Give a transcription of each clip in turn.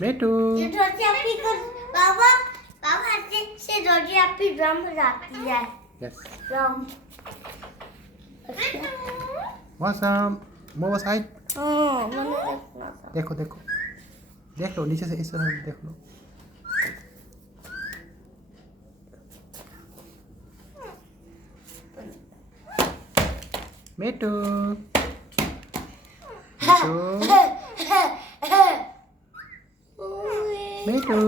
Metu. रोटी आपकी कर बाबा बाबा से रोटी आपकी ड्रम बजाती है Yes. Drum Awesome. More side. मैंने देखना था देखो देखो. देख लो नीचे से इस तरह देख लो. Metu. Metu.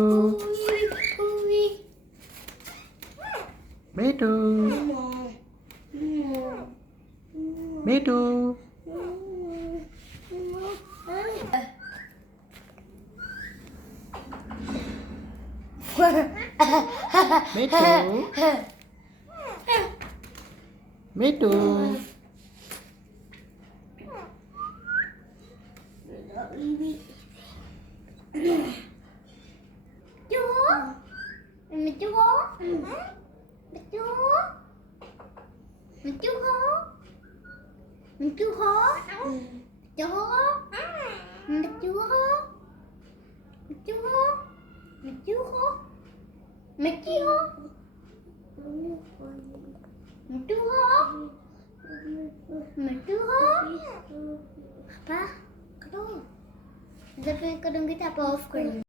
Metu. Metu. Metu. Metu. Apa? Kedung. Jab मैं करूँगी तो आप ऑफ कर